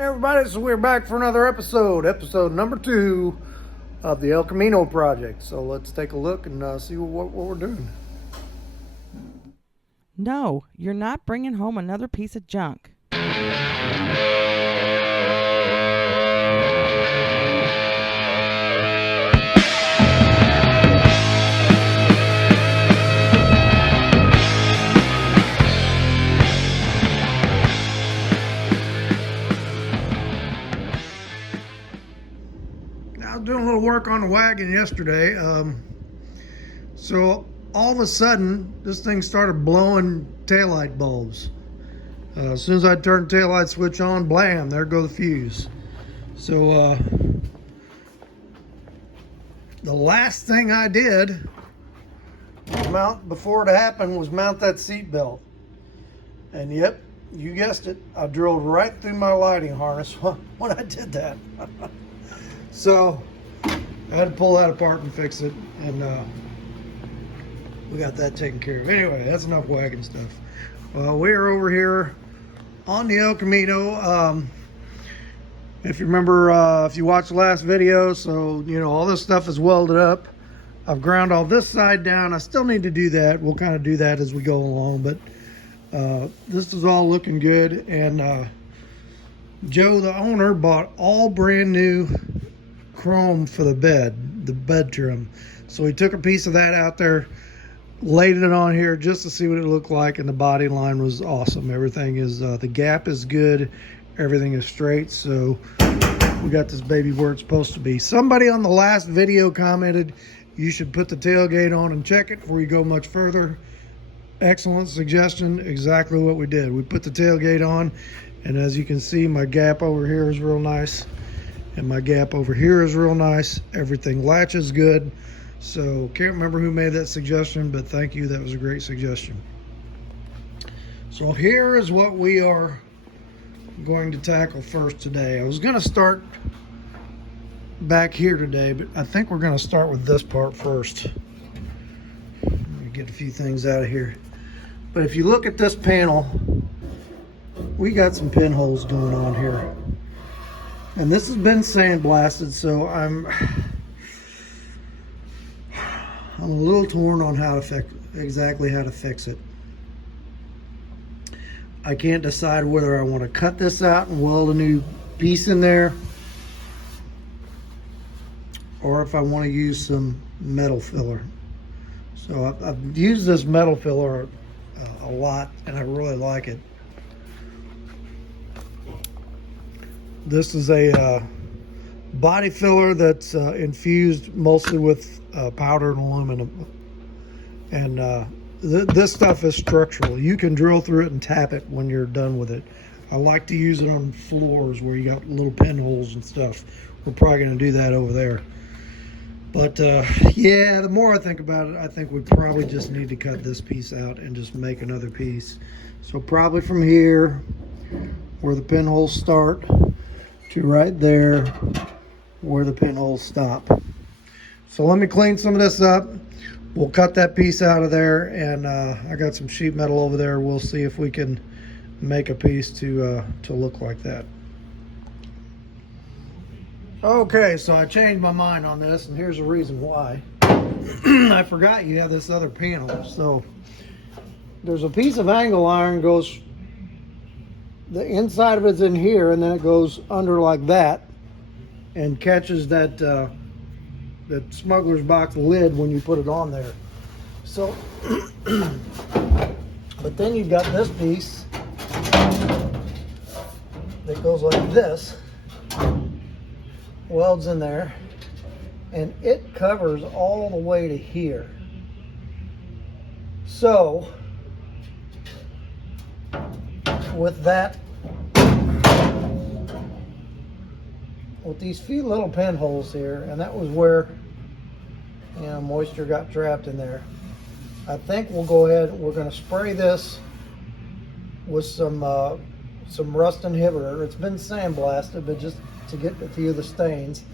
Everybody, so we're back for another episode number 2 of the El Camino project. So let's take a look and see what we're doing. No, you're not bringing home another piece of junk. I was doing a little work on the wagon yesterday. So all of a sudden, this thing started blowing taillight bulbs. As soon as I turned the taillight switch on, blam, there go the fuse. So the last thing I did before it happened was mount that seat belt. And yep, you guessed it, I drilled right through my lighting harness when I did that. So I had to pull that apart and fix it, and we got that taken care of. Anyway, that's enough wagon stuff. We're over here on the El Camino. If you remember, if you watched the last video, so you know all this stuff is welded up. I've ground all this side down. I still need to do that. We'll kind of do that as we go along, but this is all looking good. And Joe, the owner, bought all brand new chrome for the bed trim. So he took a piece of that out there, laid it on here just to see what it looked like, and the body line was awesome. Everything is the gap is good, everything is straight, so we got this baby where it's supposed to be. Somebody on the last video commented you should put the tailgate on and check it before you go much further. Excellent suggestion. Exactly what we did. We put the tailgate on, and as you can see, my gap over here is real nice, and my gap over here is real nice. Everything latches good. So can't remember who made that suggestion, but thank you. That was a great suggestion. So here is what we are going to tackle first today. I was going to start back here today, but I think we're going to start with this part first. Let me get a few things out of here. But if you look at this panel, we got some pinholes going on here. And this has been sandblasted, so I'm a little torn on exactly how to fix it. I can't decide whether I want to cut this out and weld a new piece in there, or if I want to use some metal filler. So I've used this metal filler a lot, and I really like it. This is a body filler that's infused mostly with powdered aluminum, and this stuff is structural. You can drill through it and tap it when you're done with it. I like to use it on floors where you got little pinholes and stuff. We're probably going to do that over there. But yeah, the more I think about it, I think we probably just need to cut this piece out and just make another piece. So probably from here where the pinholes start to right there where the pinholes stop. So let me clean some of this up. We'll cut that piece out of there, and I got some sheet metal over there. We'll see if we can make a piece to look like that. Okay, so I changed my mind on this, and here's the reason why. I forgot you have this other panel. So there's a piece of angle iron goes, the inside of it's in here, and then it goes under like that and catches that that smuggler's box lid when you put it on there. So but then you've got this piece that goes like this, welds in there, and it covers all the way to here. So with that, with these few little pinholes here, and that was where, you know, moisture got trapped in there, I think we'll go ahead, we're going to spray this with some rust inhibitor. It's been sandblasted, but just to get a few of the stains.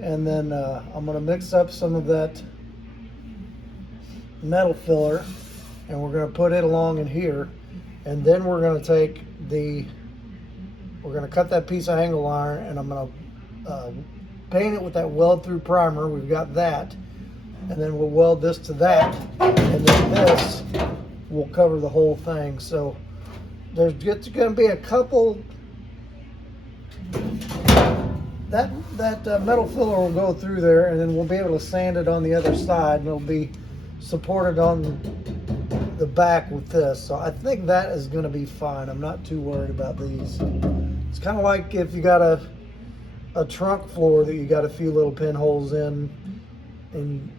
And then I'm going to mix up some of that metal filler, and we're going to put it along in here, and then we're going to take the we're gonna cut that piece of angle iron, and I'm gonna paint it with that weld through primer. We've got that, and then we'll weld this to that, and then this will cover the whole thing. So there's gonna be a couple. That metal filler will go through there, and then we'll be able to sand it on the other side, and it'll be supported on the back with this. So I think that is going to be fine. I'm not too worried about these. It's kind of like if you got a trunk floor that you got a few little pinholes in, and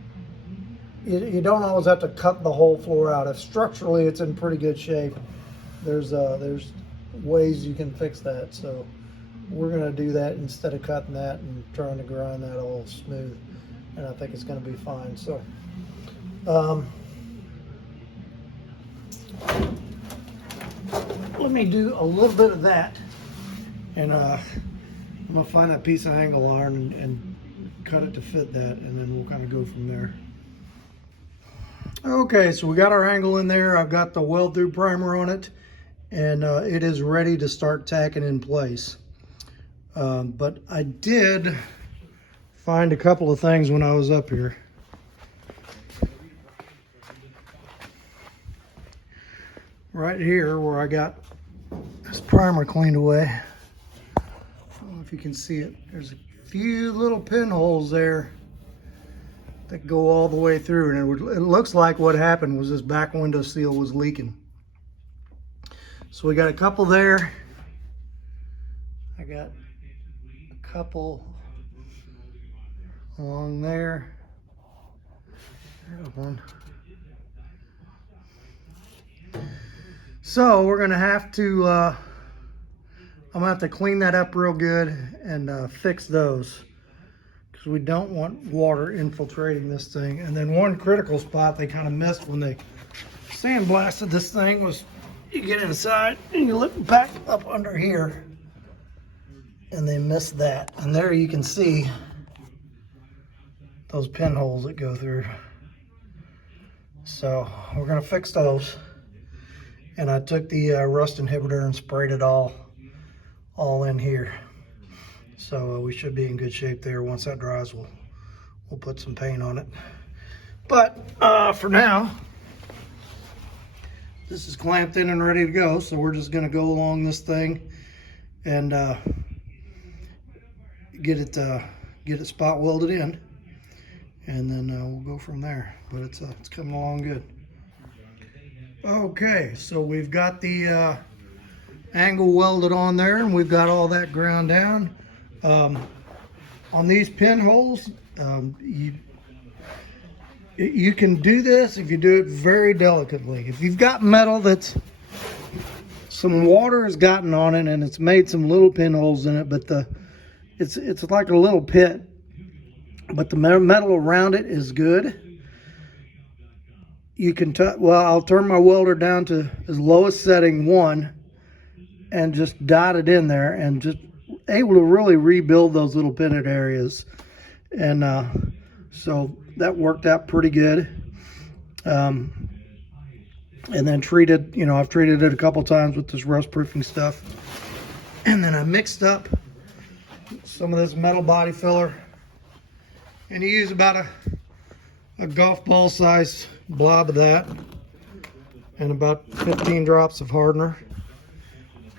you don't always have to cut the whole floor out. If structurally it's in pretty good shape, there's ways you can fix that. So we're going to do that instead of cutting that and trying to grind that all smooth, and I think it's going to be fine. So let me do a little bit of that, and I'm going to find that piece of angle iron and cut it to fit that, and then we'll kind of go from there. Okay, so we got our angle in there. I've got the weld through primer on it, and it is ready to start tacking in place. But I did find a couple of things when I was up here. Right here where I got this primer cleaned away. I don't know if you can see it. There's a few little pinholes there that go all the way through, and it looks like what happened was this back window seal was leaking. So we got a couple there. I got a couple along there. There's one. So we're gonna have to, I'm gonna have to clean that up real good and fix those, because we don't want water infiltrating this thing. And then one critical spot they kind of missed when they sandblasted this thing was, you get inside and you look back up under here, and they missed that. And there you can see those pinholes that go through. So we're gonna fix those. And I took the rust inhibitor and sprayed it all in here. So we should be in good shape there. Once that dries, we'll put some paint on it. But for now, this is clamped in and ready to go. So we're just gonna go along this thing and get it spot welded in, and then we'll go from there. But it's coming along good. Okay, so we've got the angle welded on there, and we've got all that ground down. On these pinholes, you can do this if you do it very delicately. If you've got metal that's some water has gotten on it and it's made some little pinholes in it, but it's like a little pit, but the metal around it is good. You can well, I'll turn my welder down to as lowest setting 1 and just dot it in there, and just able to really rebuild those little pitted areas. And so that worked out pretty good. And then treated, I've treated it a couple times with this rust proofing stuff. And then I mixed up some of this metal body filler, and you use about a golf ball size blob of that, and about 15 drops of hardener.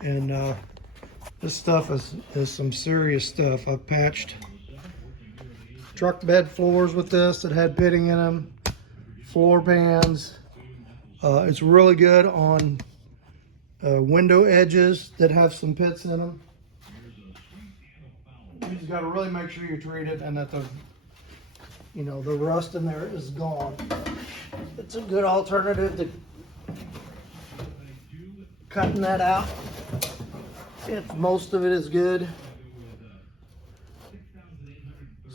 And this stuff is some serious stuff. I've patched truck bed floors with this that had pitting in them, floor pans. It's really good on window edges that have some pits in them. You just got to really make sure you treat it and that the rust in there is gone. It's a good alternative to cutting that out if most of it is good.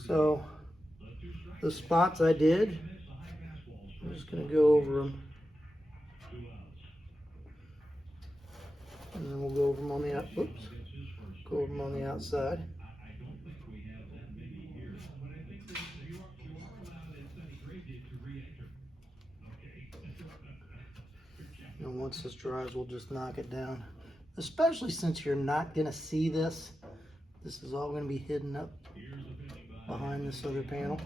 So the spots I did, I'm just going to go over them, and then we'll go over them on the outside. And once this dries, we'll just knock it down. especially since you're not gonna see this. This is all gonna be hidden up behind this other panel.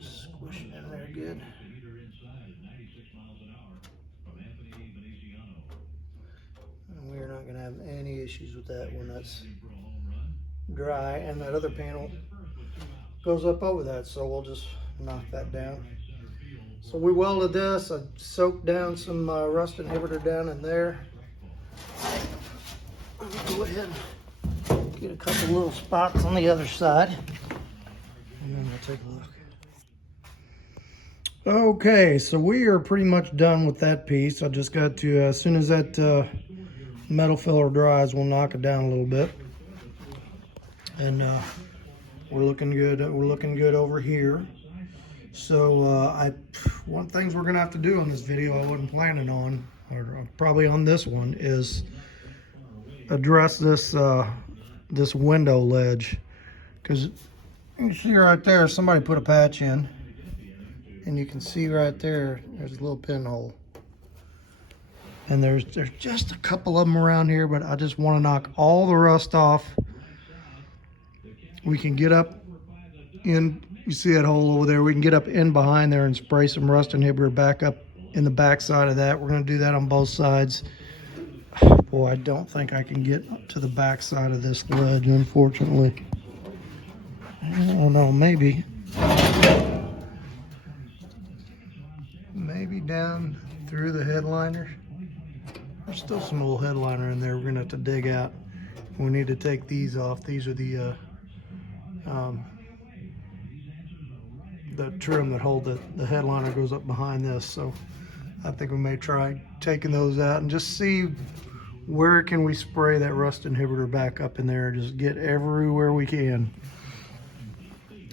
Squish it in there good. And we're not going to have any issues with that when that's dry, and that other panel goes up over that, so we'll just knock that down. So we welded this. I soaked down some rust inhibitor down in there. I'll go ahead and get a couple little spots on the other side, and then we'll take a look. Okay, so we are pretty much done with that piece. I just got to, as soon as that metal filler dries, we'll knock it down a little bit. And we're looking good. We're looking good over here. So one things we're gonna have to do on this video I wasn't planning on, or probably on this one, is address this this window ledge, because you can see right there somebody put a patch in. And you can see right there, there's a little pinhole. And there's just a couple of them around here, but I just want to knock all the rust off. We can get up in, you see that hole over there, we can get up in behind there and spray some rust inhibitor back up in the back side of that. We're going to do that on both sides. Boy, I don't think I can get up to the back side of this ledge, unfortunately. I don't know, maybe. Maybe down through the headliner. There's still some old headliner in there we're gonna have to dig out. We need to take these off. These are the trim that hold the headliner goes up behind this. So I think we may try taking those out and just see where can we spray that rust inhibitor back up in there. Just get everywhere we can.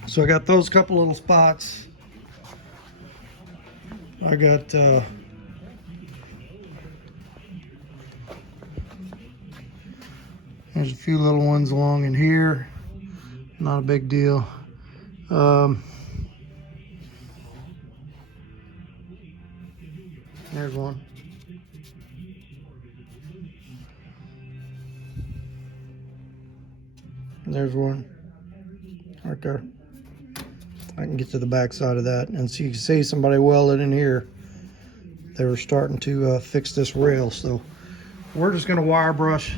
So I got those couple little spots. I got there's a few little ones along in here, not a big deal. There's one. There's one right there. I can get to the back side of that, and so you can see somebody welded in here. They were starting to fix this rail, so we're just going to wire brush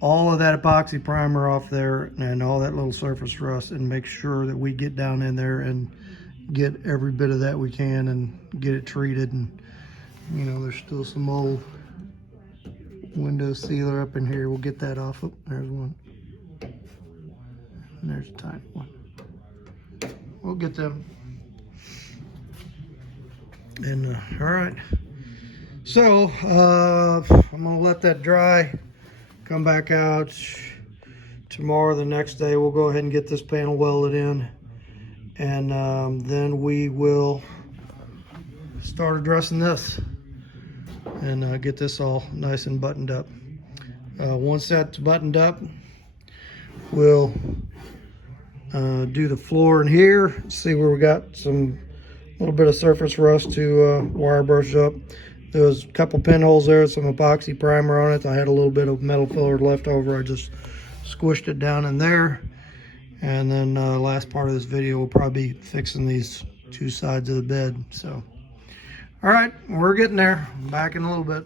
all of that epoxy primer off there and all that little surface rust, and make sure that we get down in there and get every bit of that we can and get it treated. And you know, there's still some old window sealer up in here. We'll get that off. Oh, there's one, and there's a tiny one. We'll get them. And all right, so I'm gonna let that dry, come back out tomorrow. The next day we'll go ahead and get this panel welded in, and then we will start addressing this and get this all nice and buttoned up. Once that's buttoned up, we'll do the floor in here, see where we got some little bit of surface rust to wire brush up. There was a couple pinholes there, some epoxy primer on it. I had a little bit of metal filler left over. I just squished it down in there. And then last part of this video will probably be fixing these two sides of the bed. So, all right, we're getting there. Back in a little bit.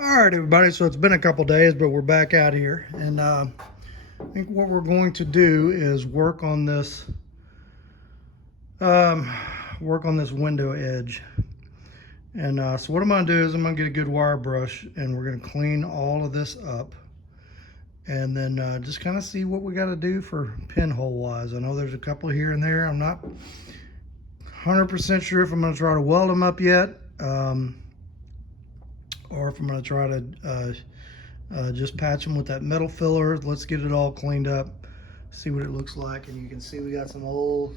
All right, everybody, so it's been a couple days, but we're back out here. And I think what we're going to do is work on this window edge. And so what I'm going to do is I'm going to get a good wire brush, and we're going to clean all of this up, and then just kind of see what we got to do for pinhole wise. I know there's a couple here and there. I'm not 100% sure if I'm going to try to weld them up yet, or if I'm going to try to just patch them with that metal filler. Let's get it all cleaned up, see what it looks like. And you can see we got some old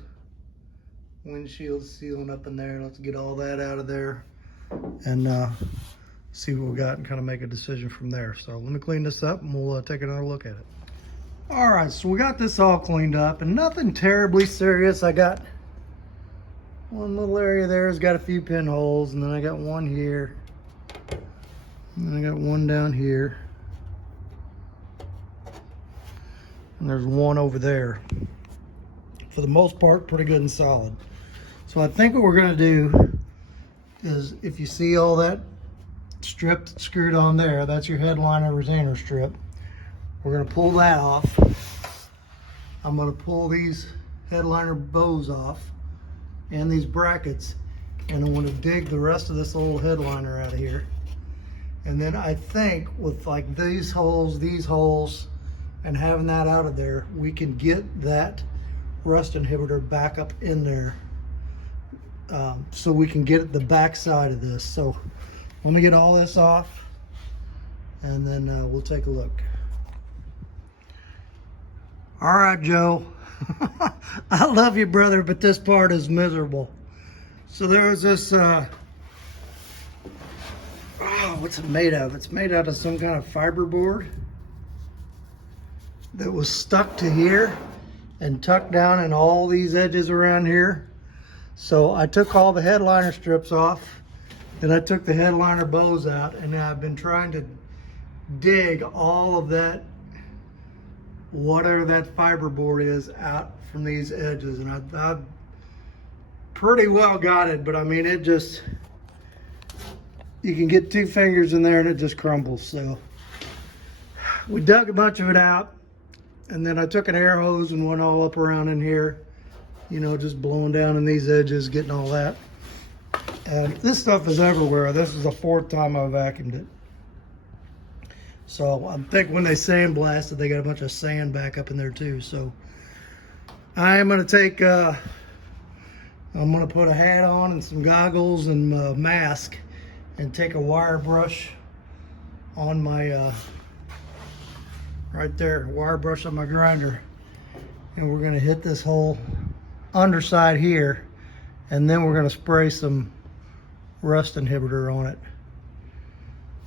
windshield sealing up in there. Let's get all that out of there and see what we got and kind of make a decision from there. So let me clean this up and we'll take another look at it. All right, so we got this all cleaned up and nothing terribly serious. I got one little area there has got a few pinholes, and then I got one here, and then I got one down here, and there's one over there. For the most part, pretty good and solid. So I think what we're gonna do is, if you see all that strip that's screwed on there, that's your headliner retainer strip. We're gonna pull that off. I'm gonna pull these headliner bows off and these brackets, and I'm gonna dig the rest of this old headliner out of here. And then I think with like these holes, and having that out of there, we can get that rust inhibitor back up in there, so we can get the back side of this. So let me get all this off, and then we'll take a look. All right, Joe. I love you, brother, but this part is miserable. So there's this, what's it made of? It's made out of some kind of fiberboard that was stuck to here and tucked down in all these edges around here. So I took all the headliner strips off, and I took the headliner bows out, and I've been trying to dig all of that, whatever that fiberboard is, out from these edges. And I've pretty well got it, but I mean, it just, you can get 2 fingers in there and it just crumbles. So we dug a bunch of it out, and then I took an air hose and went all up around in here, you know, just blowing down in these edges, getting all that. And this stuff is everywhere. This is the 4th time I vacuumed it. So I think when they sandblasted, they got a bunch of sand back up in there too. So I am going to take, I'm going to put a hat on and some goggles and a mask, and take a wire brush on my, right there, wire brush on my grinder. And we're going to hit this whole underside here, and then we're going to spray some rust inhibitor on it.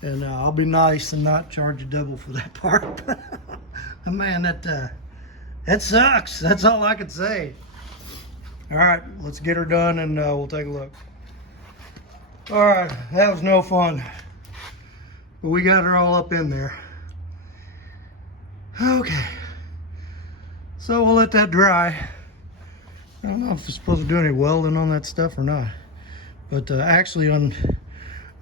And I'll be nice and not charge you double for that part. Man, that sucks. That's all I can say. All right, let's get her done, and we'll take a look. All right, that was no fun, but we got her all up in there. Okay, so we'll let that dry. I don't know if it's supposed to do any welding on that stuff or not, but actually I'm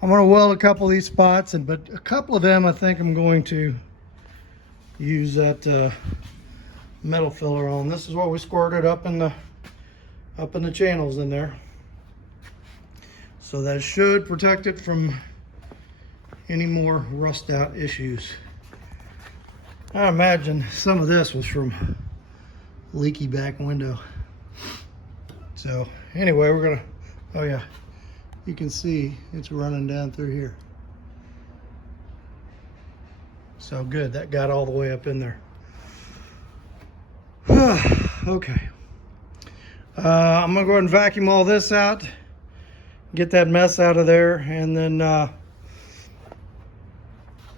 going to weld a couple of these spots, but a couple of them I think I'm going to use that metal filler on. This is what we squirted up in the channels in there. So that should protect it from any more rust out issues. I imagine some of this was from leaky back window. So anyway, we're gonna, oh yeah, you can see it's running down through here. So good, that got all the way up in there. Okay. I'm gonna go ahead and vacuum all this out, get that mess out of there, and then let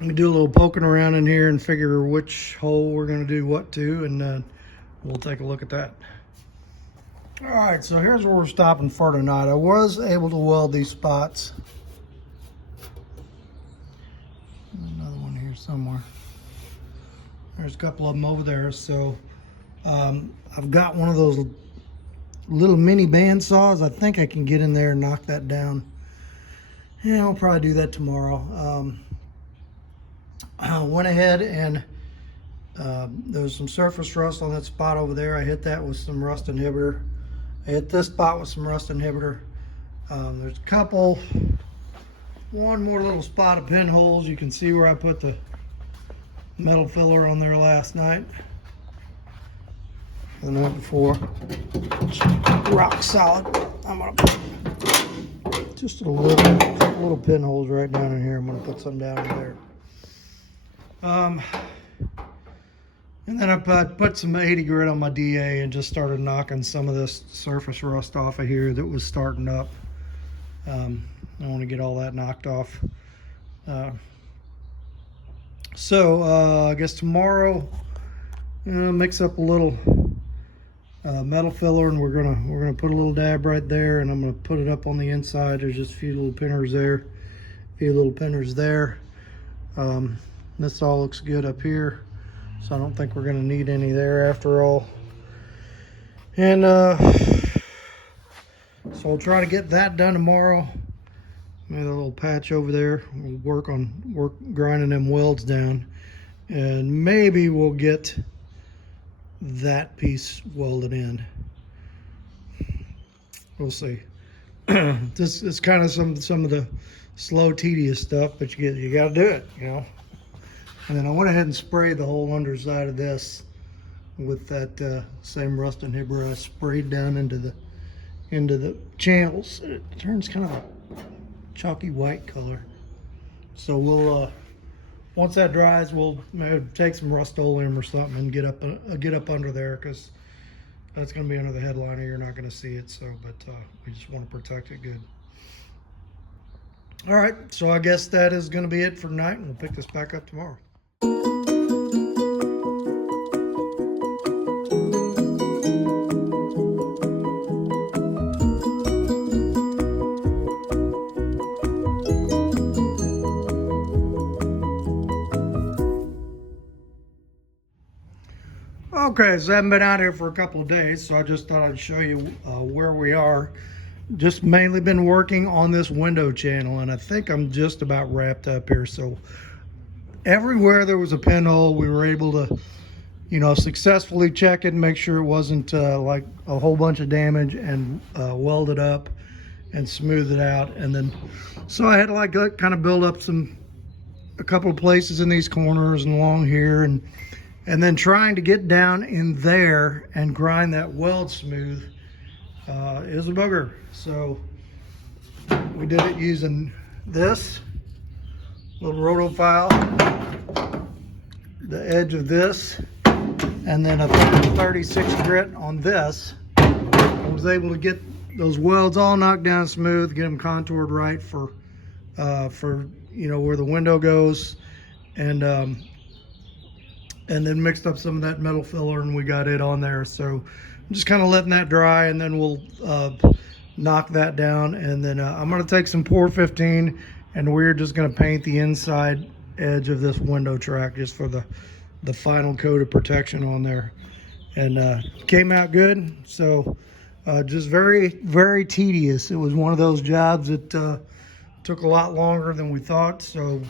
me do a little poking around in here and figure which hole we're gonna do what to, and we'll take a look at that. All right, so here's where we're stopping for tonight. I was able to weld these spots. Another one here somewhere. There's a couple of them over there. So I've got one of those little mini band saws. I think I can get in there and knock that down. Yeah, I'll probably do that tomorrow. I went ahead and there was some surface rust on that spot over there. I hit that with some rust inhibitor. I hit this spot with some rust inhibitor. There's a couple, one more little spot of pinholes. You can see where I put the metal filler on there last night. The night before. It's rock solid. I'm gonna put just a little pinholes right down in here. I'm gonna put some down in there. And then I put some 80 grit on my DA and just started knocking some of this surface rust off of here that was starting up. I want to get all that knocked off. I guess tomorrow, mix up a little metal filler, and we're gonna put a little dab right there, and I'm gonna put it up on the inside. There's just a few little pinners there, This all looks good up here, so I don't think we're gonna need any there after all. And so I'll try to get that done tomorrow. Made a little patch over there. We'll work grinding them welds down, and maybe we'll get that piece welded in. We'll see. This is kind of some of the slow, tedious stuff, but you got to do it, you know. And then I went ahead and sprayed the whole underside of this with that same rust inhibitor I sprayed down into the channels. It turns kind of a chalky white color. So we'll once that dries, we'll maybe take some Rust-Oleum or something and get up under there, because that's going to be under the headliner. You're not going to see it, so but we just want to protect it good. All right, so I guess that is going to be it for tonight, and we'll pick this back up tomorrow. Okay, so I haven't been out here for a couple of days, so I just thought I'd show you where we are. Just mainly been working on this window channel, and I think I'm just about wrapped up here. So everywhere there was a pinhole, we were able to, you know, successfully check it and make sure it wasn't like a whole bunch of damage, and weld it up and smooth it out. And then, so I had to like kind of build up a couple of places in these corners and along here, and then trying to get down in there and grind that weld smooth is a booger. So we did it using this little roto file, the edge of this, and then a 36 grit on this. I was able to get those welds all knocked down smooth, get them contoured right for you know, where the window goes, and then mixed up some of that metal filler, and we got it on there. So I'm just kind of letting that dry, and then we'll knock that down. And then I'm going to take some Pour 15, and we're just going to paint the inside edge of this window track just for the final coat of protection on there. And came out good. So just very, very tedious. It was one of those jobs that took a lot longer than we thought. So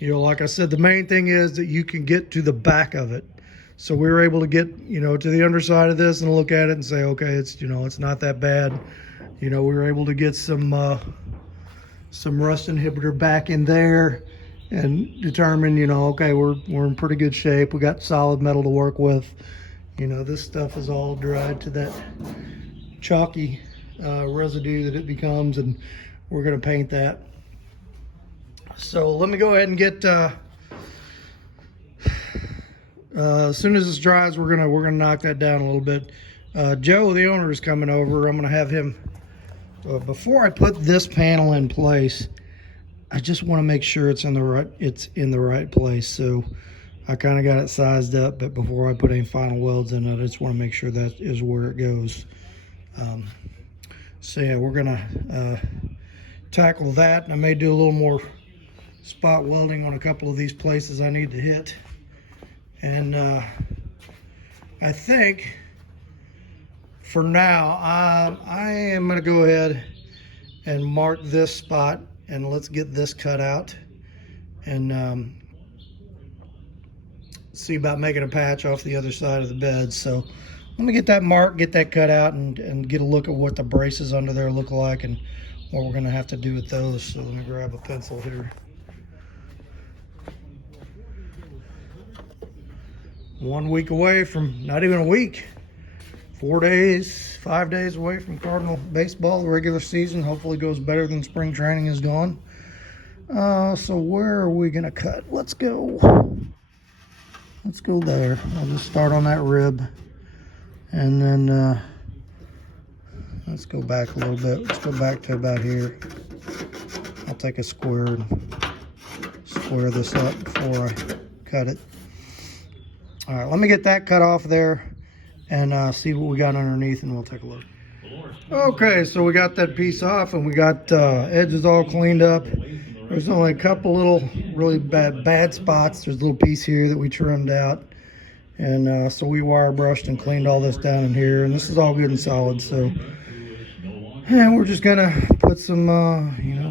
you know, like I said, the main thing is that you can get to the back of it. So we were able to get, you know, to the underside of this and look at it and say, okay, it's, you know, it's not that bad. You know, we were able to get some rust inhibitor back in there and determine, you know, okay, we're in pretty good shape. We got solid metal to work with. You know, this stuff is all dried to that chalky residue that it becomes, and we're going to paint that. So let me go ahead and get as soon as this dries, we're gonna knock that down a little bit. Joe, the owner, is coming over. I'm gonna have him before I put this panel in place. I just want to make sure it's in the right place. So I kind of got it sized up, but before I put any final welds in it, I just want to make sure that is where it goes. So yeah, we're gonna tackle that, and I may do a little more spot welding on a couple of these places I need to hit. And I think for now I am going to go ahead and mark this spot, and let's get this cut out, and see about making a patch off the other side of the bed. So let me get that marked, get that cut out, and get a look at what the braces under there look like and what we're going to have to do with those. So let me grab a pencil here. 1 week away from, not even a week, 4 days, 5 days away from Cardinal baseball. The regular season hopefully goes better than spring training is gone. So where are we gonna cut? Let's go there. I'll just start on that rib, and then let's go back a little bit. Let's go back to about here. I'll take a square and square this up before I cut it. All right, let me get that cut off there and see what we got underneath, and we'll take a look. Okay, so we got that piece off, and we got edges all cleaned up. There's only a couple little really bad spots. There's a little piece here that we trimmed out, and so we wire brushed and cleaned all this down in here, and this is all good and solid. So, and we're just gonna put some,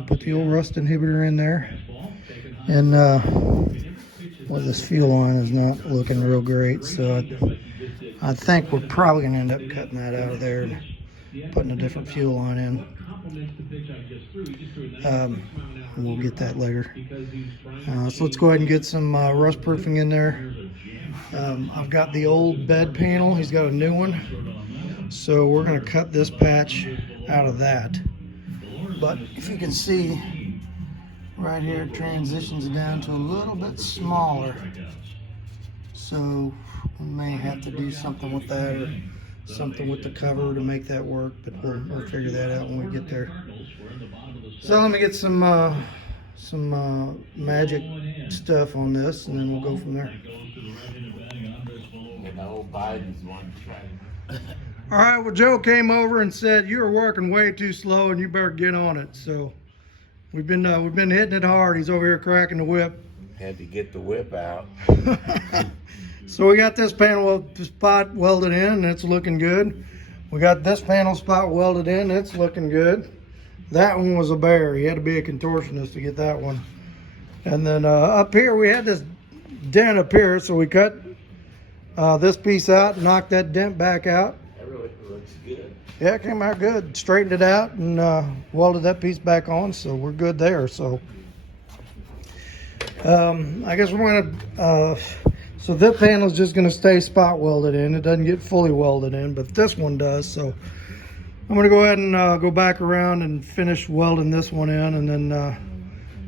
put the old rust inhibitor in there, and well, this fuel line is not looking real great, so I think we're probably gonna end up cutting that out of there and putting a different fuel line in. We'll get that later. So let's go ahead and get some rust proofing in there. I've got the old bed panel. He's got a new one. So we're going to cut this patch out of that. But if you can see right here, it transitions down to a little bit smaller. So we may have to do something with that, or something with the cover to make that work, but we'll figure that out when we get there. So let me get some magic stuff on this, and then we'll go from there. All right, well, Joe came over and said you were working way too slow and you better get on it. So we've been hitting it hard. He's over here cracking the whip. Had to get the whip out. So we got this panel spot welded in, and it's looking good. We got this panel spot welded in, it's looking good. That one was a bear. He had to be a contortionist to get that one. And then up here, we had this dent up here, so we cut this piece out and knocked that dent back out. That really looks good. Yeah, it came out good. Straightened it out and welded that piece back on, so we're good there. So I guess we're gonna, so this panel is just gonna stay spot welded in. It doesn't get fully welded in, but this one does. So I'm gonna go ahead and go back around and finish welding this one in, and then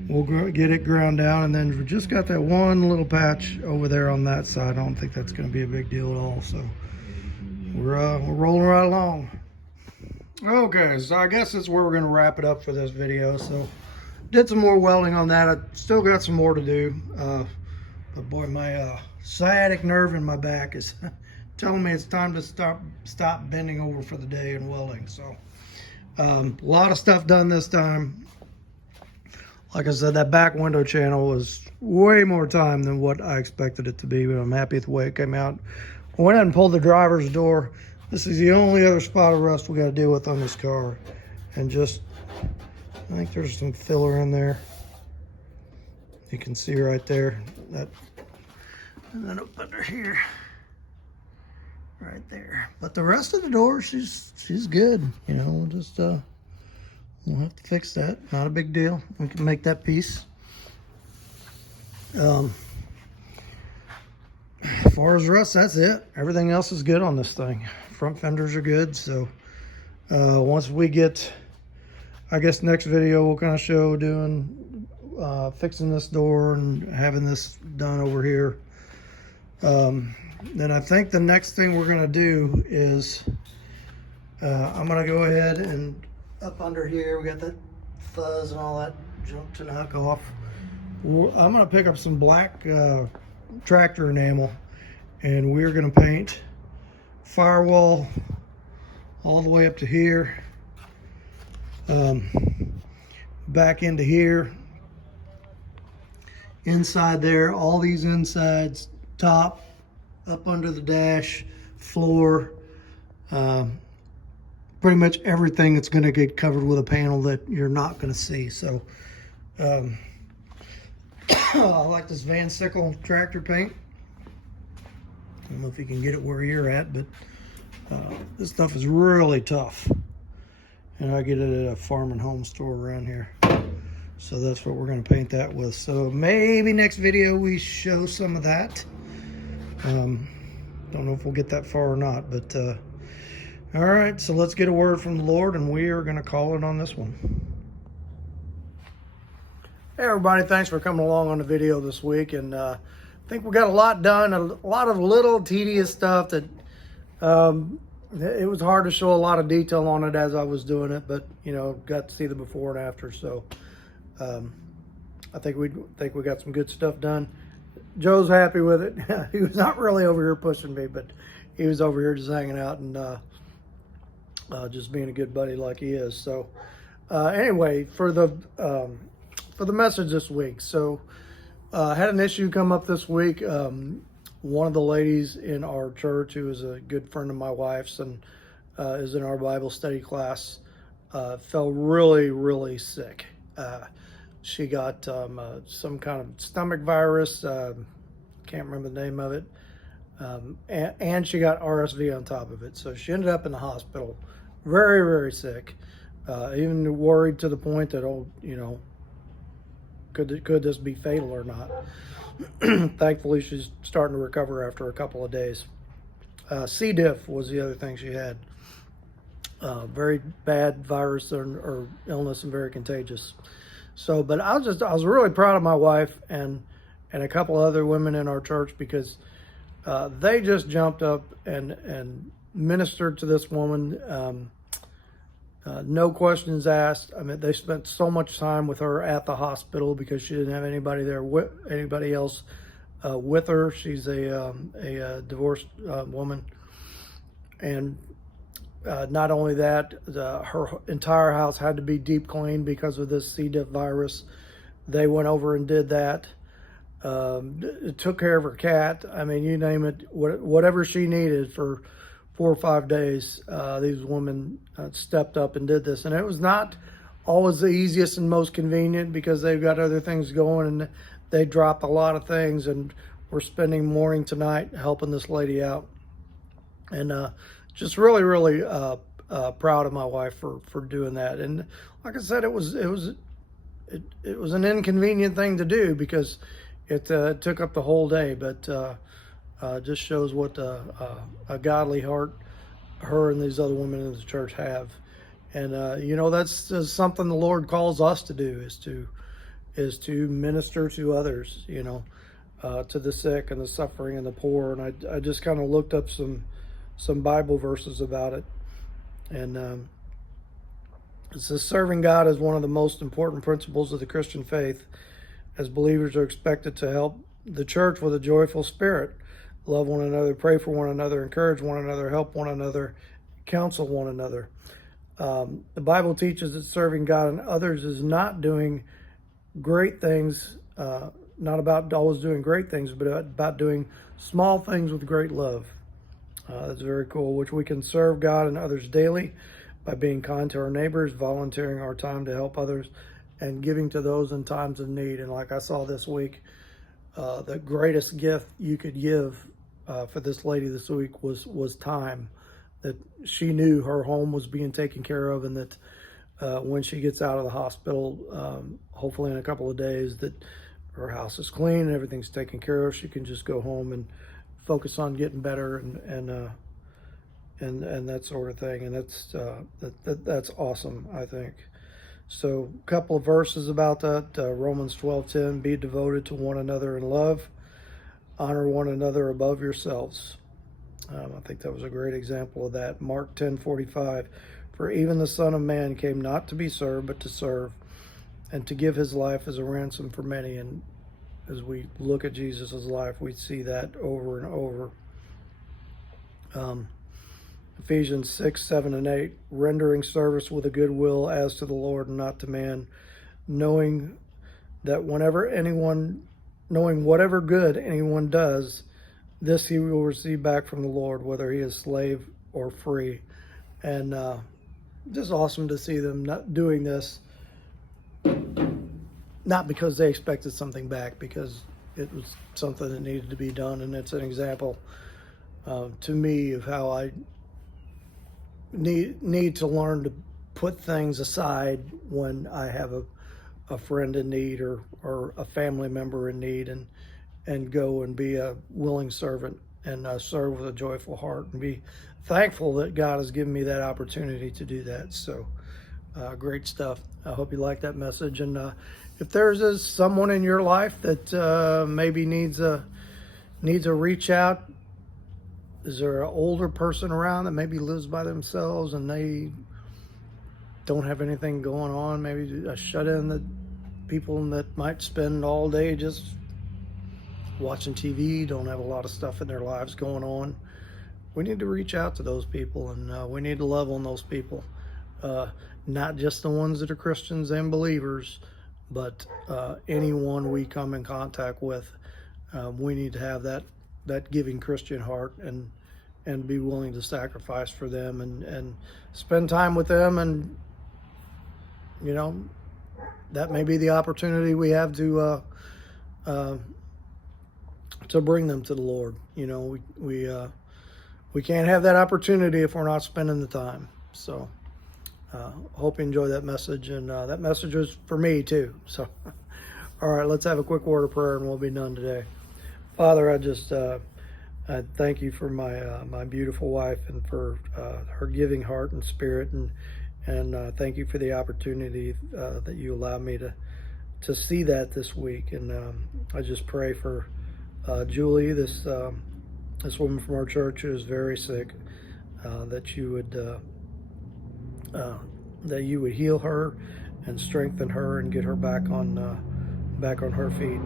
we'll get it ground down. And then we just got that one little patch over there on that side. I don't think that's gonna be a big deal at all. So we're rolling right along. Okay, so I guess that's where we're gonna wrap it up for this video. So did some more welding on that. I still got some more to do. But boy, my sciatic nerve in my back is telling me it's time to stop bending over for the day and welding. So a lot of stuff done this time. Like I said, that back window channel was way more time than what I expected it to be, but I'm happy with the way it came out. I went ahead and pulled the driver's door. This is the only other spot of rust we got to deal with on this car. And just, I think there's some filler in there. You can see right there. That, and then up under here. Right there. But the rest of the door, she's good. You know, we'll just we'll have to fix that. Not a big deal. We can make that piece. As far as rust, that's it. Everything else is good on this thing. Front fenders are good. So once we get, I guess next video we'll kind of show doing fixing this door and having this done over here. Then I think the next thing we're gonna do is I'm gonna go ahead and up under here, we got that fuzz and all that junk to knock off. I'm gonna pick up some black tractor enamel, and we're gonna paint firewall all the way up to here, back into here, inside there, all these insides, top, up under the dash, floor, pretty much everything that's going to get covered with a panel that you're not going to see. So I like this Van Sickle tractor paint. I don't know if you can get it where you're at, but this stuff is really tough, and I get it at a farm and home store around here. So that's what we're going to paint that with. So maybe next video we show some of that. Don't know if we'll get that far or not, but all right, so let's get a word from the Lord, and we are going to call it on this one. Hey everybody, thanks for coming along on the video this week, and I think we got a lot done, a lot of little tedious stuff that it was hard to show a lot of detail on it as I was doing it, but you know, got to see the before and after. So I think we got some good stuff done. Joe's happy with it. He was not really over here pushing me, but he was over here just hanging out and just being a good buddy like he is. So anyway, for the message this week. So I had an issue come up this week. One of the ladies in our church, who is a good friend of my wife's and is in our Bible study class, fell really, really sick. She got some kind of stomach virus. Can't remember the name of it. And she got RSV on top of it. So she ended up in the hospital, very, very sick. Even worried to the point that, could this be fatal or not? Thankfully, she's starting to recover after a couple of days. C. diff was the other thing she had. Very bad virus or illness and very contagious. So, but I was really proud of my wife and a couple other women in our church, because they just jumped up and ministered to this woman. No questions asked. I mean, they spent so much time with her at the hospital because she didn't have anybody else with her. She's a divorced woman, and not only that, her entire house had to be deep cleaned because of this C. diff virus. They went over and did that. Took care of her cat. I mean, you name it, whatever she needed for 4 or 5 days. These women stepped up and did this, and it was not always the easiest and most convenient because they've got other things going, and they dropped a lot of things, and we're spending morning to night helping this lady out. And just really, really proud of my wife for doing that. And like I said, it was an inconvenient thing to do because it took up the whole day, but just shows what a godly heart her and these other women in the church have. And that's just something the Lord calls us to do, is to minister to others, to the sick and the suffering and the poor. And I just kind of looked up some Bible verses about it. And it says, serving God is one of the most important principles of the Christian faith, as believers are expected to help the church with a joyful spirit, love one another, pray for one another, encourage one another, help one another, counsel one another. The Bible teaches that serving God and others is not doing great things, not about always doing great things, but about doing small things with great love. That's very cool, which we can serve God and others daily by being kind to our neighbors, volunteering our time to help others, and giving to those in times of need. And like I saw this week, the greatest gift you could give for this lady this week was time. That she knew her home was being taken care of, and that when she gets out of the hospital, hopefully in a couple of days, that her house is clean and everything's taken care of. She can just go home and focus on getting better and that sort of thing. And that's awesome, I think. So a couple of verses about that. Romans 12:10, be devoted to one another in love, honor one another above yourselves. I think that was a great example of that. Mark 10:45, for even the Son of Man came not to be served, but to serve, and to give his life as a ransom for many. And as we look at Jesus' life, we see that over and over. Ephesians 6:7 and 8, rendering service with a good will as to the Lord and not to man, knowing whatever good anyone does, this he will receive back from the Lord, whether he is slave or free. And just awesome to see them not doing this, not because they expected something back, because it was something that needed to be done. And it's an example to me of how I need to learn to put things aside when I have a friend in need or a family member in need, and go and be a willing servant and serve with a joyful heart, and be thankful that God has given me that opportunity to do that. So great stuff. I hope you like that message. And if there's someone in your life that maybe needs a reach out, is there an older person around that maybe lives by themselves and they don't have anything going on, maybe a shut-in that people that might spend all day just watching TV, don't have a lot of stuff in their lives going on. We need to reach out to those people, and we need to love on those people. Not just the ones that are Christians and believers, but anyone we come in contact with. We need to have that giving Christian heart and be willing to sacrifice for them and spend time with them. And, you know, that may be the opportunity we have to bring them to the Lord. You know, we can't have that opportunity if we're not spending the time. So hope you enjoy that message, and that message was for me too. So all right, let's have a quick word of prayer and we'll be done today. Father, I thank you for my beautiful wife and for her giving heart and spirit, and thank you for the opportunity that you allowed me to see that this week. And I just pray for Julie, this woman from our church who is very sick, that you would heal her and strengthen her and get her back on her feet.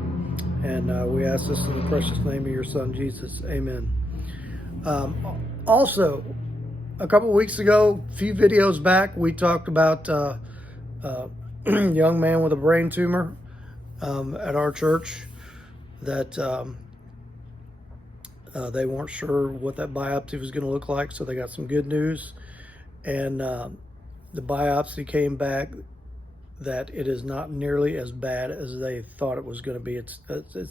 And we ask this in the precious name of your Son, Jesus. Amen. Also, a couple of weeks ago, a few videos back, we talked about a young man with a brain tumor at our church that they weren't sure what that biopsy was going to look like, so they got some good news. And the biopsy came back that it is not nearly as bad as they thought it was going to be. It's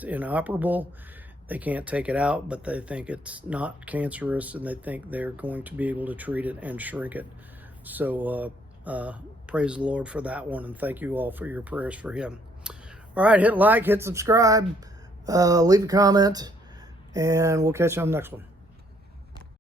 inoperable. They can't take it out, but they think it's not cancerous, and they think they're going to be able to treat it and shrink it. So praise the Lord for that one, and thank you all for your prayers for him. All right, hit like, hit subscribe, leave a comment, and we'll catch you on the next one.